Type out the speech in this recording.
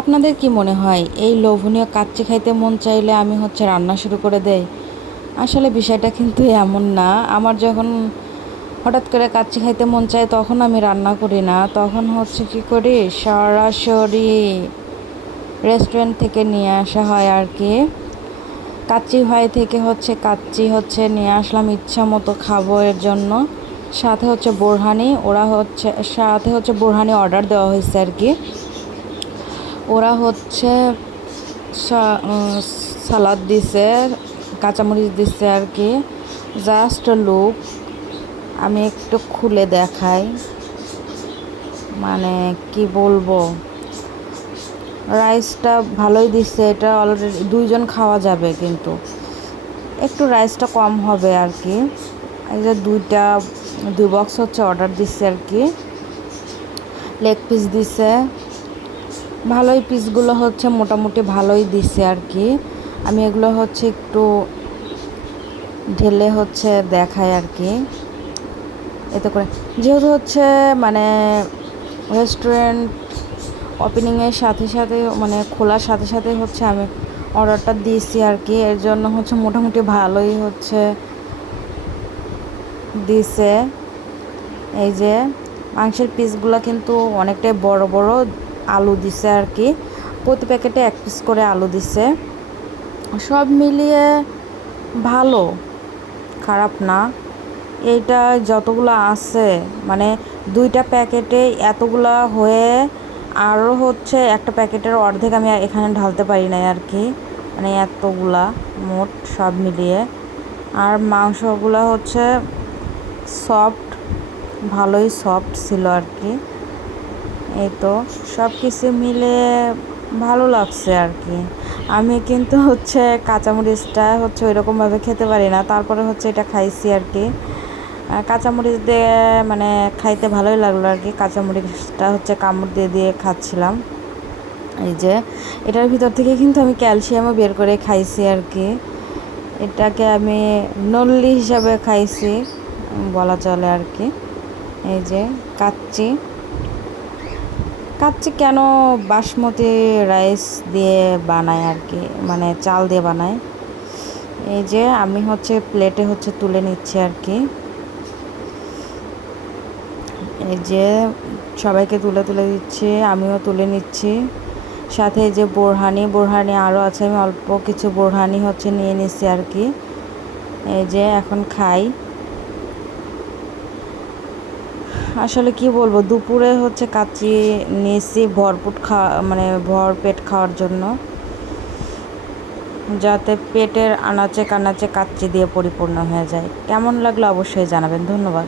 আপনাদের কি মনে হয় এই লোভনীয় কাচ্চি খাইতে মন চাইলে আমি রান্না শুরু করে দেই? আসলে বিষয়টা কিন্তু এমন না। আমার যখন হঠাৎ করে কাচ্চি খাইতে মন চায় তখন আমি রান্না করি না। তখন কি করি, সরাসরি রেস্টুরেন্ট থেকে নিয়ে আসা হয় আর কি। কাচ্চি ভাই থেকে কাচ্চি নিয়ে আসলাম ইচ্ছা মতো খাবো এর জন্য। সাথে বোরহানি, ওরা সাথে বোরহানি অর্ডার দেওয়া হয়েছে আর কি। ওরা সালাদ দিছে, কাঁচামরিচ দিছে আর কি। জাস্ট লুক, আমি একটু খুলে দেখাই, মানে কি বলবো, রাইসটা ভালোই দিচ্ছে। এটা অলরেডি 2 জন খাওয়া যাবে, কিন্তু একটু রাইসটা কম হবে আর কি। এই যে 2 বক্স অর্ডার দিচ্ছে আর কি। লেগ পিস দিছে, ভালোই পিসগুলো মোটামুটি ভালোই দিছে আর কি। আমি এগুলো একটু ঢেলে দেখাই আর কি। এতে করে যেহেতু মানে রেস্টুরেন্ট ওপেনিংয়ের সাথে সাথে, মানে খোলার সাথে সাথে আমি অর্ডারটা দিয়েছি আর কি। এর জন্য মোটামুটি ভালোই দিছে। এই যে মাংসের পিসগুলো কিন্তু অনেকটাই বড় বড় আলু দিছে আর কি। প্রতি প্যাকেটে 1 পিস করে আলু দিছে। সব মিলিয়ে ভালো, খারাপ না। এইটা যতগুলো আছে, মানে 2টা প্যাকেটে এতগুলা হয়ে আরও একটা প্যাকেটের অর্ধেক আমি এখানে ঢালতে পারি না আর কি, মানে এতগুলা মোট সব মিলিয়ে। আর মাংসগুলো সফট, ভালোই সফট ছিল আর কি। এই তো সব কিছু মিলে ভালো লাগছে আর কি। আমি কিন্তু কাঁচামরিচটা ওইরকমভাবে খেতে পারি না, তারপরে এটা খাইছি আর কি। কাঁচামরিচ দিয়ে মানে খাইতে ভালোই লাগলো আর কি। কাঁচামরিচটা কামড় দিয়ে দিয়ে খাচ্ছিলাম। এই যে এটার ভিতর থেকে কিন্তু আমি ক্যালসিয়ামও বের করে খাইছি আর কি। এটাকে আমি নল্লি হিসাবে খাইছি বলা চলে আর কি। এই যে কাচ্চি কেন বাসমতি রাইস দিয়ে বানায় আর কি, মানে চাল দিয়ে বানায়। এই যে আমি প্লেটে তুলে নিচ্ছি আর কি। এই যে সবাইকে তুলে তুলে দিচ্ছি, আমিও তুলে নিচ্ছি। সাথে এই যে বোরহানি আরও আছে, আমি অল্প কিছু বোরহানি নিয়ে নিচ্ছি আর কি। এই যে এখন খাই। আসলে কি বলবো, দুপুরে কাচ্চি নিয়েছি ভরপুর মানে ভরপেট খাওয়ার জন্য, যাতে পেটের আনাচে কানাচে কাচ্চি দিয়ে পরিপূর্ণ হয়ে যায়। কেমন লাগলো অবশ্যই জানাবেন। ধন্যবাদ।